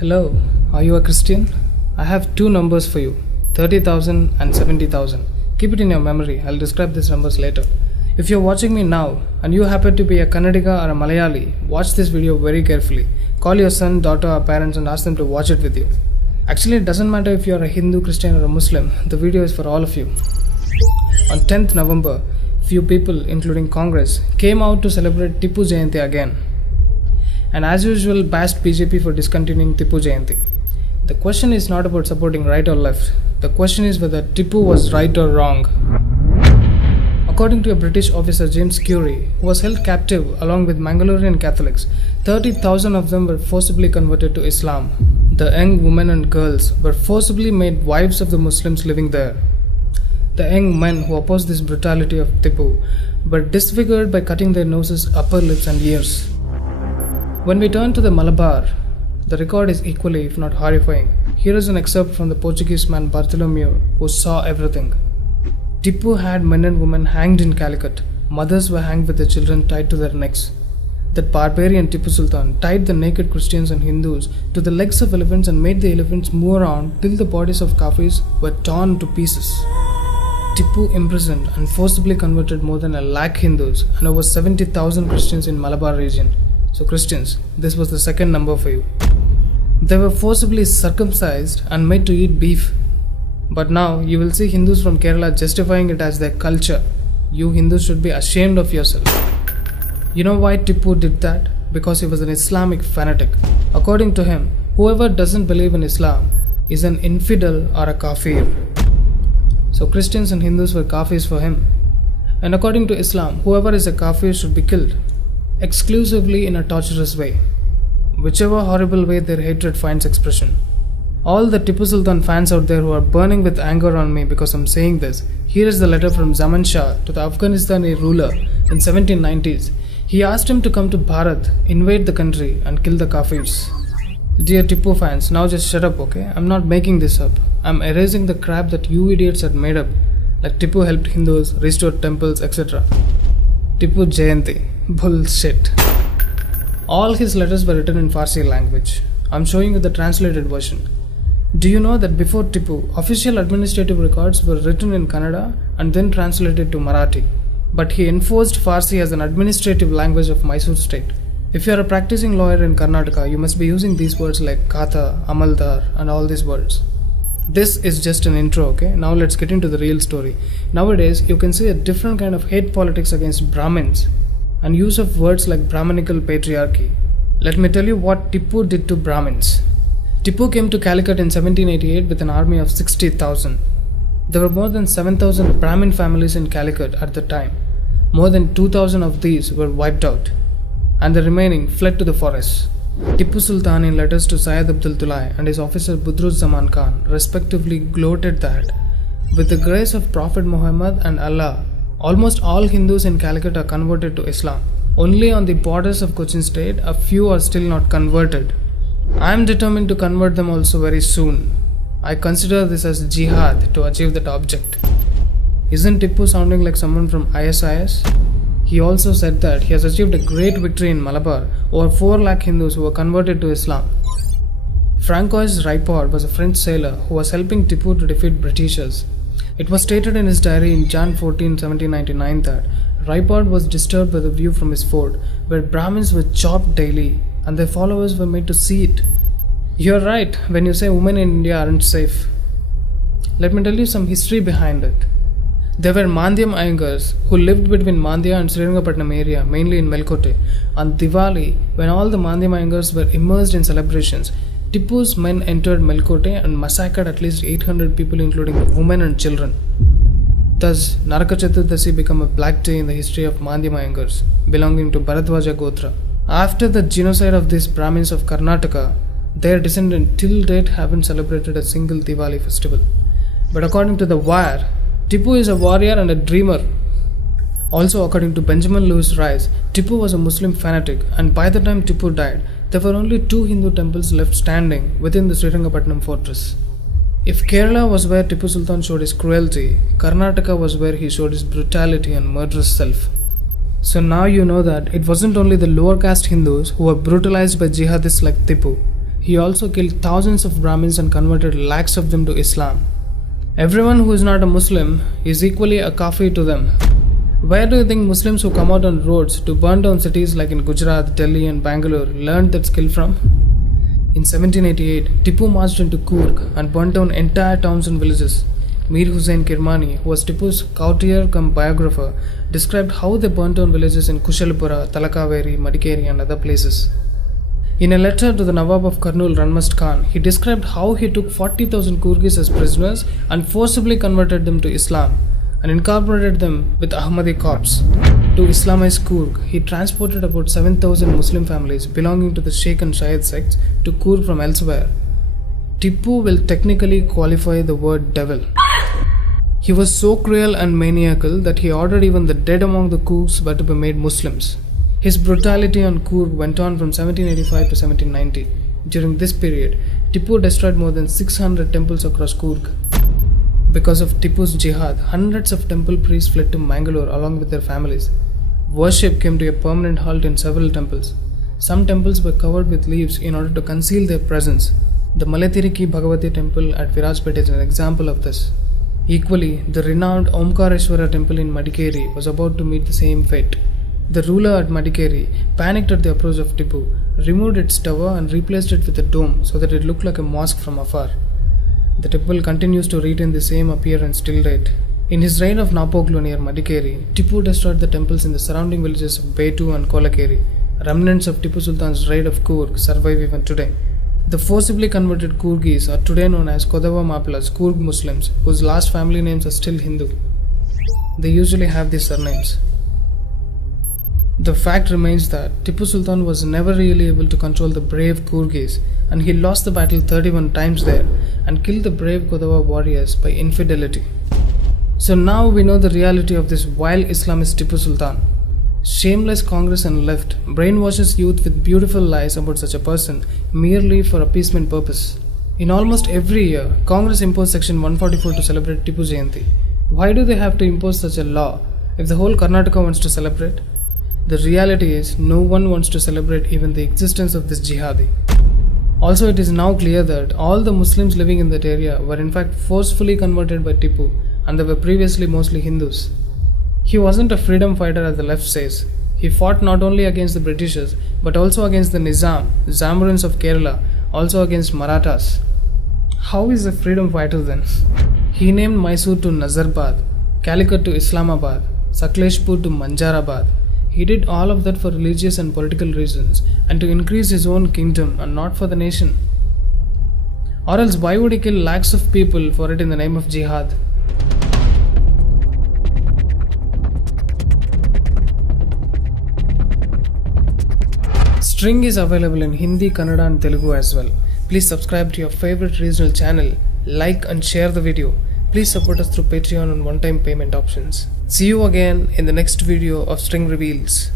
Hello, are you a Christian? I have two numbers for you, 30,000 and 70,000. Keep it in your memory, I'll describe these numbers later. If you're watching me now and you happen to be a Kannadiga or a Malayali, watch this video very carefully. Call your son, daughter or parents and ask them to watch it with you. Actually, it doesn't matter if you're a Hindu, Christian or a Muslim, the video is for all of you. On 10th November, few people, including Congress, came out to celebrate Tipu Jayanti again. And as usual, bashed BJP for discontinuing Tipu Jayanti. The question is not about supporting right or left. The question is whether Tipu was right or wrong. According to a British officer, James Currie, who was held captive along with Mangalorean Catholics, 30,000 of them were forcibly converted to Islam. The young women and girls were forcibly made wives of the Muslims living there. The young men who opposed this brutality of Tipu were disfigured by cutting their noses, upper lips and ears. When we turn to the Malabar, the record is equally, if not horrifying. Here is an excerpt from the Portuguese man Bartholomew, who saw everything. Tipu had men and women hanged in Calicut. Mothers were hanged with their children tied to their necks. That barbarian Tipu Sultan tied the naked Christians and Hindus to the legs of elephants and made the elephants move around till the bodies of Kafirs were torn to pieces. Tipu imprisoned and forcibly converted more than 1,00,000 Hindus and over 70,000 Christians in Malabar region. So Christians, this was the second number for you. They were forcibly circumcised and made to eat beef. But now you will see Hindus from Kerala justifying it as their culture. You Hindus should be ashamed of yourself. You know why Tipu did that? Because he was an Islamic fanatic. According to him, whoever doesn't believe in Islam is an infidel or a kafir. So Christians and Hindus were kafirs for him. And according to Islam, whoever is a kafir should be killed. Exclusively in a torturous way, whichever horrible way their hatred finds expression. All the Tipu Sultan fans out there who are burning with anger on me because I'm saying this, here is the letter from Zaman Shah to the Afghanistani ruler in 1790s. He asked him to come to Bharat, invade the country and kill the Kafirs. Dear Tipu fans, now just shut up, okay? I'm not making this up. I'm erasing the crap that you idiots had made up, like Tipu helped Hindus, restored temples, etc. Tipu Jayanti. Bullshit. All his letters were written in Farsi language. I'm showing you the translated version. Do you know that before Tipu, official administrative records were written in Kannada and then translated to Marathi? But he enforced Farsi as an administrative language of Mysore state. If you are a practicing lawyer in Karnataka, you must be using these words like Kata, Amaldar and all these words. This is just an intro, okay? Now let's get into the real story. Nowadays, you can see a different kind of hate politics against Brahmins and use of words like Brahmanical patriarchy. Let me tell you what Tipu did to Brahmins. Tipu came to Calicut in 1788 with an army of 60,000. There were more than 7,000 Brahmin families in Calicut at the time. More than 2,000 of these were wiped out, and the remaining fled to the forests. Tipu Sultan, in letters to Syed Abdul Tulai and his officer Budruz Zaman Khan, respectively gloated that, with the grace of Prophet Muhammad and Allah, almost all Hindus in Calicut are converted to Islam. Only on the borders of Cochin state, a few are still not converted. I am determined to convert them also very soon. I consider this as jihad to achieve that object. Isn't Tipu sounding like someone from ISIS? He also said that he has achieved a great victory in Malabar over 4,00,000 Hindus who were converted to Islam. Francois Ripard was a French sailor who was helping Tipu to defeat Britishers. It was stated in his diary in Jan 14, 1799 that Ripard was disturbed by the view from his fort, where Brahmins were chopped daily and their followers were made to see it. You're right when you say women in India aren't safe. Let me tell you some history behind it. There were Mandhyam Iyengars who lived between Mandya and Srirangapatnam area, mainly in Melkote. On Diwali, when all the Mandhyam Iyengars were immersed in celebrations, Tipu's men entered Melkote and massacred at least 800 people, including women and children. Thus, Naraka Chaturdasi became a black day in the history of Mandhyam Iyengars, belonging to Bharadwaja Gotra. After the genocide of these Brahmins of Karnataka, their descendants till date haven't celebrated a single Diwali festival. But according to The Wire, Tipu is a warrior and a dreamer. Also, according to Benjamin Lewis Rice, Tipu was a Muslim fanatic, and by the time Tipu died, there were only 2 Hindu temples left standing within the Srirangapatnam fortress. If Kerala was where Tipu Sultan showed his cruelty, Karnataka was where he showed his brutality and murderous self. So now you know that it wasn't only the lower caste Hindus who were brutalized by jihadists like Tipu. he also killed thousands of Brahmins and converted lakhs of them to Islam. Everyone who is not a Muslim is equally a kafir to them. Where do you think Muslims who come out on roads to burn down cities like in Gujarat, Delhi and Bangalore learned that skill from? In 1788, Tipu marched into Coorg and burnt down entire towns and villages. Mir Hussain Kirmani, who was Tipu's courtier cum biographer, described how they burnt down villages in Kushalpura, Talakaveri, Madikeri and other places. In a letter to the Nawab of Kurnool, Ranmast Khan, he described how he took 40,000 Coorgis as prisoners and forcibly converted them to Islam and incorporated them with Ahmadi corps. To Islamize Coorg, he transported about 7,000 Muslim families belonging to the Sheikh and Shahid sects to Coorg from elsewhere. Tipu will technically qualify the word devil. He was so cruel and maniacal that he ordered even the dead among the Coorgs were to be made Muslims. His brutality on Coorg went on from 1785 to 1790. During this period, Tipu destroyed more than 600 temples across Coorg. Because of Tipu's jihad, hundreds of temple priests fled to Mangalore along with their families. Worship came to a permanent halt in several temples. Some temples were covered with leaves in order to conceal their presence. The Malatiriki Bhagavati temple at Virajpet is an example of this. Equally, the renowned Omkareshwara temple in Madikeri was about to meet the same fate. The ruler at Madikeri panicked at the approach of Tipu, removed its tower and replaced it with a dome so that it looked like a mosque from afar. The temple continues to retain the same appearance till date. In his reign of Napoglu near Madikeri, Tipu destroyed the temples in the surrounding villages of Betu and Kolakeri. Remnants of Tipu Sultan's raid of Coorg survive even today. The forcibly converted Coorgis are today known as Kodava Maplas, Coorg Muslims, whose last family names are still Hindu. They usually have these surnames. The fact remains that Tipu Sultan was never really able to control the brave Coorgis, and he lost the battle 31 times there and killed the brave Kodava warriors by infidelity. So now we know the reality of this vile Islamist Tipu Sultan. Shameless Congress and left brainwashes youth with beautiful lies about such a person merely for appeasement purpose. In almost every year, Congress imposed Section 144 to celebrate Tipu Jayanti. Why do they have to impose such a law if the whole Karnataka wants to celebrate? The reality is no one wants to celebrate even the existence of this jihadi. Also, it is now clear that all the Muslims living in that area were in fact forcefully converted by Tipu, and they were previously mostly Hindus. He wasn't a freedom fighter as the left says. He fought not only against the Britishers but also against the Nizam, Zamorins of Kerala, also against Marathas. How is a freedom fighter then? He named Mysore to Nazarbad, Calicut to Islamabad, Sakleshpur to Manjarabad. He did all of that for religious and political reasons and to increase his own kingdom and not for the nation. Or else why would he kill lakhs of people for it in the name of jihad? String is available in Hindi, Kannada and Telugu as well. Please subscribe to your favorite regional channel, like and share the video. Please support us through Patreon and one-time payment options. See you again in the next video of String Reveals.